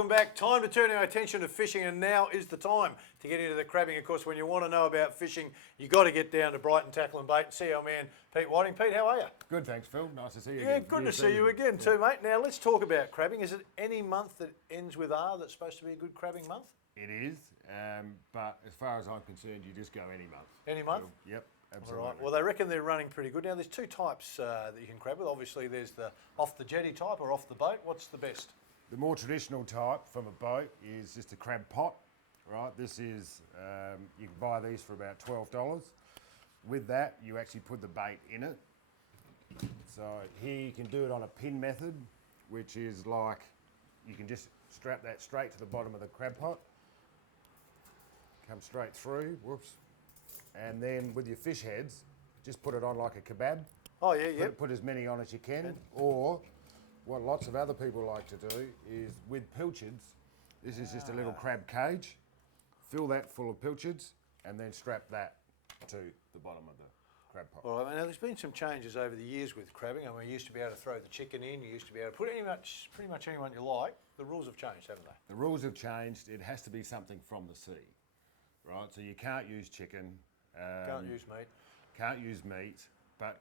welcome back. Time to turn our attention to fishing, and now is the time to get into the crabbing. Of course, when you want to know about fishing, you've got to get down to Brighton Tackle and Bait and see our man Pete Whiting. Pete, how are you? Good, thanks, Phil. Nice to see you Yeah, again. good to see you again too, mate. Now, let's talk about crabbing. Is it any month that ends with R that's supposed to be a good crabbing month? It is, but as far as I'm concerned, you just go any month. Any month? Phil. Yep, absolutely. All right. Well, they reckon they're running pretty good. Now, there's two types that you can crab with. Obviously, there's the off the jetty type or off the boat. What's the best? The more traditional type from a boat is just a crab pot, right? This is, you can buy these for about $12. With that, you actually put the bait in it. So here you can do it on a pin method, which is like, you can just strap that straight to the bottom of the crab pot. Come straight through, whoops. And then with your fish heads, just put it on like a kebab. Oh, yeah, yeah. Put as many on as you can, or what lots of other people like to do is with pilchards, this is just a little crab cage, fill that full of pilchards, and then strap that to the bottom of the crab pot. All right, now there's been some changes over the years with crabbing. I mean, you used to be able to throw the chicken in, you used to be able to put pretty much anyone you like. The rules have changed, haven't they? The rules have changed. It has to be something from the sea, right? So you can't use chicken. Can't use meat. Can't use meat, but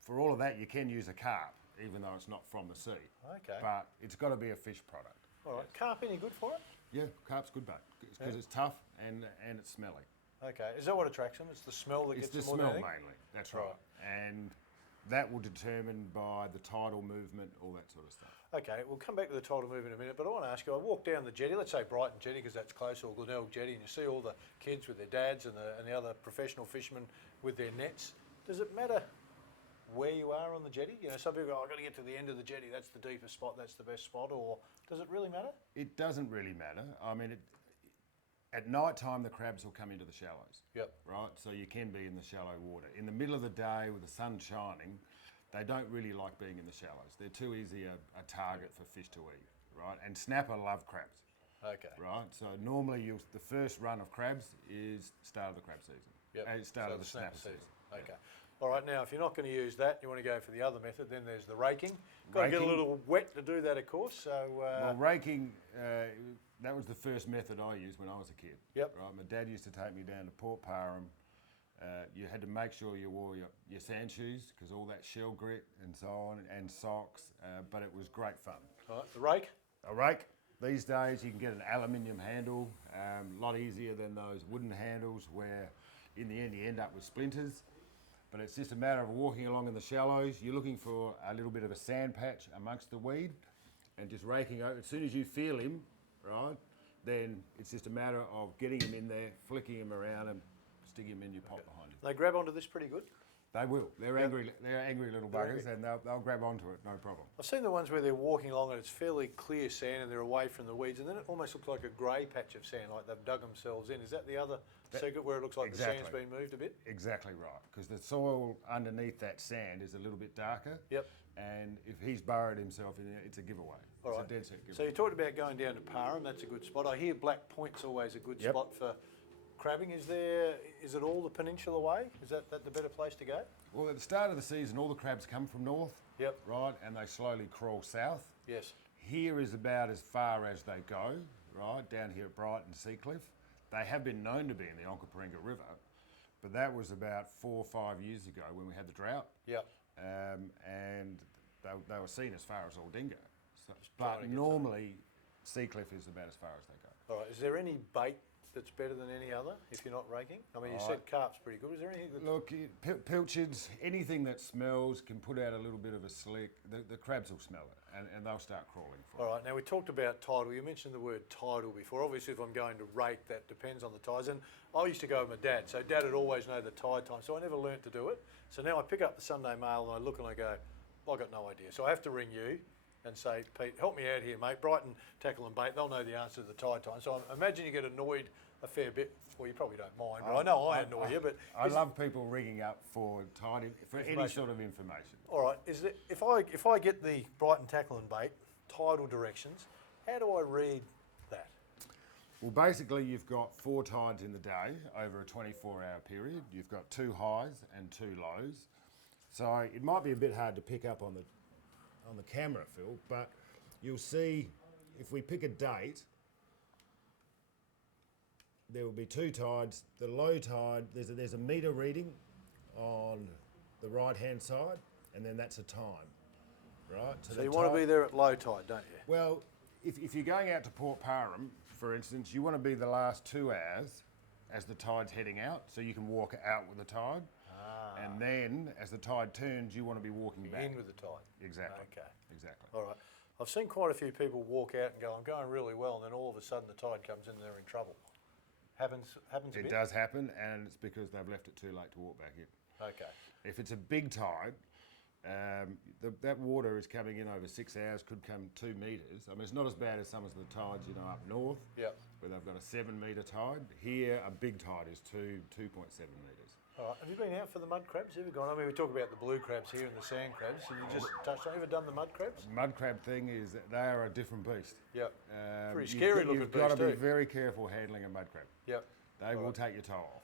for all of that, you can use a carp, even though it's not from the sea. Okay. But it's got to be a fish product. All right. Carp any good for it? Yeah, carp's good bait because it's tough and it's smelly. Okay. Is that what attracts them? It's the smell that It's gets the them more smell than anything? mainly. That's right. And that will determine by the tidal movement, all that sort of stuff. Okay, we'll come back to the tidal movement in a minute, but I want to ask you, I walk down the jetty, let's say Brighton Jetty because that's close, or Glenelg Jetty, and you see all the kids with their dads and the other professional fishermen with their nets. Does it matter where you are on the jetty? You know, some people go, I've got to get to the end of the jetty, that's the deepest spot, that's the best spot, or does it really matter? It doesn't really matter. I mean, at night time, the crabs will come into the shallows. Yep. Right? So you can be in the shallow water. In the middle of the day with the sun shining, they don't really like being in the shallows. They're too easy a target for fish to eat, right? And snapper love crabs. Okay. Right? So normally the first run of crabs is start of the crab season. Yep. Start of the snapper season. Okay. Yeah. All right, now if you're not going to use that, you want to go for the other method, then there's the raking. Got to get a little wet to do that, of course. So well, raking, that was the first method I used when I was a kid. Yep. Right? My dad used to take me down to Port Parham. You had to make sure you wore your sand shoes because all that shell grit and so on, and socks, but it was great fun. All right, the rake? A rake, these days you can get an aluminium handle, a lot easier than those wooden handles where in the end you end up with splinters. But it's just a matter of walking along in the shallows. You're looking for a little bit of a sand patch amongst the weed and just raking over. As soon as you feel him, right, then it's just a matter of getting him in there, flicking him around and stick him in your pot behind you. They grab onto this pretty good? They will. They're angry. They're angry little buggers, and they'll grab onto it, no problem. I've seen the ones where they're walking along and it's fairly clear sand and they're away from the weeds, and then it almost looks like a grey patch of sand, like they've dug themselves in. Is that the other secret where it looks like the sand's been moved a bit? Exactly right, because the soil underneath that sand is a little bit darker. Yep. And if he's burrowed himself in there, it's a giveaway. All right. It's a dead set giveaway. So you talked about going down to Parham. That's a good spot. I hear Black Point's always a good spot for crabbing. Is it all the peninsula way? Is that the better place to go? Well, at the start of the season, all the crabs come from north, right, and they slowly crawl south. Yes. Here is about as far as they go, right, down here at Brighton Seacliff. They have been known to be in the Onkaparinga River, but that was about 4 or 5 years ago when we had the drought. Yep. And they were seen as far as Aldinga. So, but normally, Seacliff is about as far as they go. All right. Is there any bait that's better than any other if you're not raking? I mean, you said carp's pretty good. Is there anything that's... Look, pilchards, anything that smells can put out a little bit of a slick. The crabs will smell it and they'll start crawling for it. All right, now we talked about tidal. You mentioned the word tidal before. Obviously, if I'm going to rake, that depends on the tides. And I used to go with my dad, so Dad would always know the tide time, so I never learnt to do it. So now I pick up the Sunday Mail and I look and I go, I've got no idea. So I have to ring you and say, Pete, help me out here, mate. Brighton Tackle and Bait, they'll know the answer to the tide time. So I imagine you get annoyed a fair bit. Well, you probably don't mind, but I know I annoy you. But I love people ringing up for any sort of information. All right, if I get the Brighton Tackle and Bait tidal directions, how do I read that? Well, basically, you've got 4 tides in the day over a 24-hour period. You've got 2 highs and 2 lows. So it might be a bit hard to pick up on the camera, Phil, but you'll see if we pick a date, there will be two tides. The low tide, there's a metre reading on the right-hand side, and then that's a time, right? So you want to be there at low tide, don't you? Well, if you're going out to Port Parham, for instance, you want to be the last 2 hours as the tide's heading out, so you can walk out with the tide. And then, as the tide turns, you want to be walking back. In with the tide. Exactly. Okay. Exactly. All right. I've seen quite a few people walk out and go, I'm going really well, and then all of a sudden the tide comes in and they're in trouble. Happens a bit? It does happen, and it's because they've left it too late to walk back in. Okay. If it's a big tide, that water is coming in over 6 hours, could come 2 metres. I mean, it's not as bad as some of the tides, up north, Yep. where they've got a 7 metre tide. Here, a big tide is 2.7 metres. All right. Have you been out for the mud crabs? Have you gone? I mean, we talk about the blue crabs here and the sand crabs, and you just touched on. Have you ever done the mud crabs? Mud crab thing is that they are a different beast. Yep. Pretty scary looking You've got to beast be too. very careful handling a mud crab. Yep. They will take your toe off.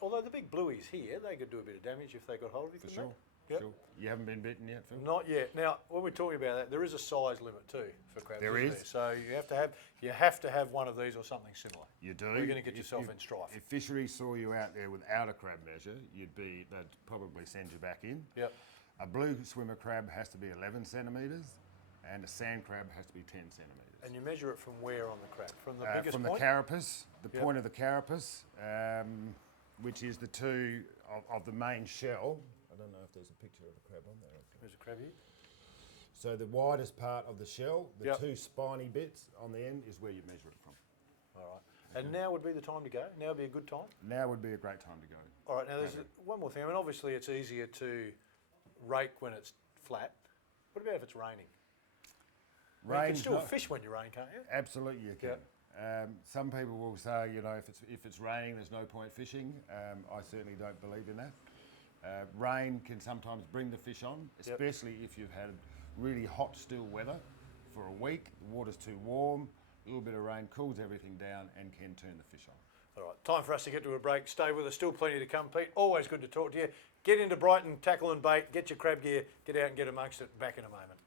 Although the big blueies here, they could do a bit of damage if they got hold of you. For from sure. that. Yep. Sure. You haven't been bitten yet, Phil? Not yet. Now, when we're talking about that, there is a size limit too for crabs. There isn't is. So you have to have one of these or something similar. You do. Or you're going to get yourself in strife. If fisheries saw you out there without a crab measure, they'd probably send you back in. Yep. A blue swimmer crab has to be 11 centimetres, and a sand crab has to be 10 centimetres. And you measure it from where on the crab? From the biggest from point? the carapace, the Yep. point of the carapace, which is the two of the main shell. I don't know if there's a picture of a crab on there. There's a crab here. So the widest part of the shell, the Yep. two spiny bits on the end, is where you measure it from. All right. And now would be the time to go? Now would be a good time? Now would be a great time to go. All right. Now there's one more thing. I mean, obviously it's easier to rake when it's flat. What about if it's raining? I mean, you can still fish when you rain, can't you? Absolutely, you can. Some people will say, if it's raining, there's no point fishing. I certainly don't believe in that. Rain can sometimes bring the fish on, especially if you've had really hot, still weather for a week. The water's too warm. A little bit of rain cools everything down and can turn the fish on. All right. Time for us to get to a break. Stay with us. Still plenty to come, Pete. Always good to talk to you. Get into Brighton, tackle and bait. Get your crab gear. Get out and get amongst it. Back in a moment.